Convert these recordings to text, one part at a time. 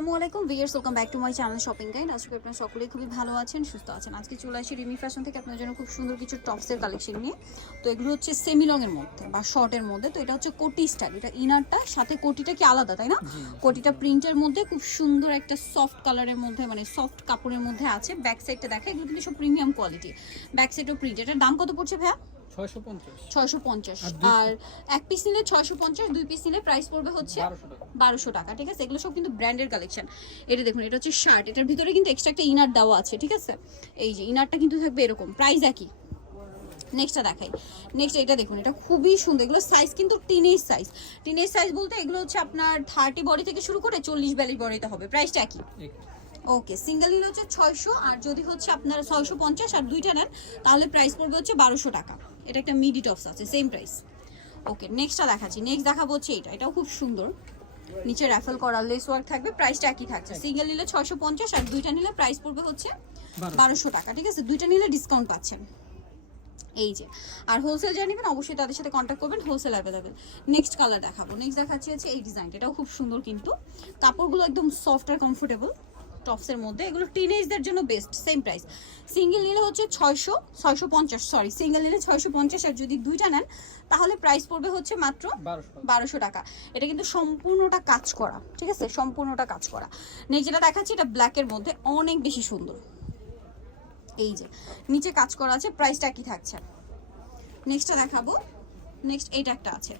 আসসালামু আলাইকুম viewers welcome back to my channel shopping guide. আজকে আপনারা সকলেই খুবই ভালো আছেন সুস্থ আছেন। আজকে চলে আসি রিমি ফ্যাশন থেকে আপনার জন্য খুব সুন্দর কিছু টপসের কালেকশন নিয়ে। তো এগুলো হচ্ছে সেমি লংয়ের মধ্যে বা শর্টের মধ্যে। তো এটা হচ্ছে কোটি স্টাইল এটা ইনারটা সাথে কোটিটা কি আলাদা তাই না? কোটিটা প্রিন্টের মধ্যে খুব সুন্দর একটা সফট কালারের মধ্যে মানে সফট কাপড়ের মধ্যে আছে। ব্যাক সাইডটা দেখা এগুলো কিন্তু সব প্রিমিয়াম কোয়ালিটি ব্যাক সাইডও প্রিন্ট এটার দাম কত পড়ছে ভাইয়া? ছয়শো পঞ্চাশ। ছয়শো পঞ্চাশ। আর এক পিস নিলে ছয়শো পঞ্চাশ দুই পিস নিলে প্রাইস পড়বে হচ্ছে বারোশো টাকা। ঠিক আছে? এগুলো সব কিন্তু ব্র্যান্ডের কালেকশন এটা দেখুন এটা হচ্ছে শার্ট এটার ভিতরে কিন্তু এক্সট্রা একটা ইনার দেওয়া আছে ঠিক আছে? এই যে ইনারটা কিন্তু থাকবে এরকম প্রাইস একই। নেক্সটটা দেখাই। নেক্সট এটা দেখুন এটা খুবই সুন্দর। এগুলো সাইজ কিন্তু টিনেজ সাইজ টিনেজ সাইজ বলতে এগুলো হচ্ছে আপনার থার্টি বডি থেকে শুরু করে চল্লিশ বিয়াল্লিশ বডিতে হবে। প্রাইসটা একই। ওকে সিঙ্গেল নিলে হচ্ছে ছয়শো আর যদি হচ্ছে আপনার ছয়শো পঞ্চাশ আর দুইটা নেন তাহলে প্রাইস পড়বে হচ্ছে বারোশো টাকা। এটা একটা মিডি টপস আছে সেম প্রাইস ওকে নেক্সটটা দেখাচ্ছি। নেক্সট দেখাবো হচ্ছে এটা। এটাও খুব সুন্দর। নিচে র্যাফেল করা লেস ওয়ার্ক থাকবে প্রাইসটা একই থাকছে। সিঙ্গেল নিলে ছয়শো পঞ্চাশ আর দুইটা নিলে প্রাইস পড়বে হচ্ছে বারোশো। টাকা ঠিক আছে? দুইটা নিলে ডিসকাউন্ট পাচ্ছেন। এই যে। আর হোলসেল যারা নেবেন অবশ্যই তাদের সাথে কন্ট্যাক্ট করবেন হোলসেল অ্যাভেলেবেল নেক্সট কালার দেখাবো। নেক্সট দেখাচ্ছি হচ্ছে এই ডিজাইনটা এটাও খুব সুন্দর কিন্তু। কাপড়গুলো একদম সফট আর কমফোর্টেবল টপসের মধ্যে এগুলো টিনেজদের জন্য বেস্ট সেম প্রাইস সিঙ্গেল নিলে হচ্ছে ছয়শো ছয়শো পঞ্চাশ সরি সিঙ্গেল নিলে ছয়শো পঞ্চাশ আর যদি দুইটা নেন তাহলে প্রাইস পড়বে হচ্ছে মাত্র বারোশো টাকা। এটা কিন্তু সম্পূর্ণটা কাজ করা ঠিক আছে? সম্পূর্ণটা কাজ করা। নেক্সট যেটা দেখাচ্ছি এটা ব্ল্যাকের মধ্যে অনেক বেশি সুন্দর। এই যে নিচে কাজ করা আছে প্রাইসটা কি থাকছে? নেক্সটটা দেখাবো। নেক্সট এইটা একটা আছে।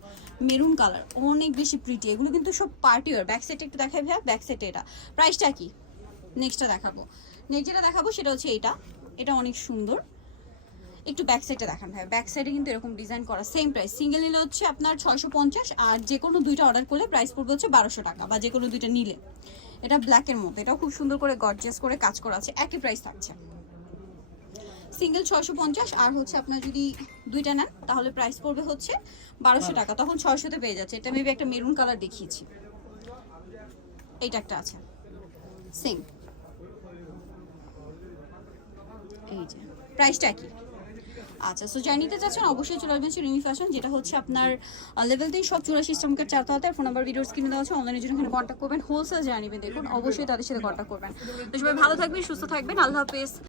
মেরুন কালার অনেক বেশি প্রিটি এগুলো কিন্তু সব পার্টি ওয়ার ব্যাক সাইডে একটু দেখাই ভাইয়া ব্যাক সাইডে এটা। প্রাইসটা কি? নেক্সটটা দেখাবো। নেক্সট যেটা দেখাবো সেটা হচ্ছে এটা। এটা অনেক সুন্দর। একটু ব্যাক সাইডে দেখান ভাই ব্যাক সাইডে কিন্তু এরকম ডিজাইন করা সেম প্রাইস সিঙ্গেল নিলে হচ্ছে আপনার ছয়শো পঞ্চাশ, আর যে কোনো দুইটা অর্ডার করলে প্রাইস পড়বে হচ্ছে বারোশো টাকা, বা যে কোনো দুইটা নিলে। এটা ব্ল্যাকের মধ্যে। এটাও খুব সুন্দর করে গর্জিয়াস করে কাজ করা আছে। একই প্রাইস থাকছে। সিঙ্গেল ছয়শো পঞ্চাশ, আর হচ্ছে আপনার যদি দুইটা নেন, তাহলে প্রাইস পড়বে হচ্ছে বারোশো টাকা। তখন ছয়শোতে পেয়ে যাচ্ছে। এটা মেবি একটা মেরুন কালার দেখিয়েছি। এইটা একটা আছে। সেম এই যে প্রাইসটা কি আচ্ছা সো যাই নিতে চাচ্ছেন অবশ্যই চলে আসবেন রিমি ফ্যাশন যেটা হচ্ছে আপনার লেভেল তিন সব চুরাশি স্টমকের চারতে হতে ফোন নাম্বার ভিডিও স্ক্রিনে দেওয়া আছে অনলাইনের জন্য এখানে কন্ট্যাক্ট করবেন হোলসেল জানিয়ে দেখুন, অবশ্যই তাদের সাথে কন্ট্যাক্ট করবেন। তো সবাই ভালো থাকবেন, সুস্থ থাকবেন, আল্লাহ হাফেজ।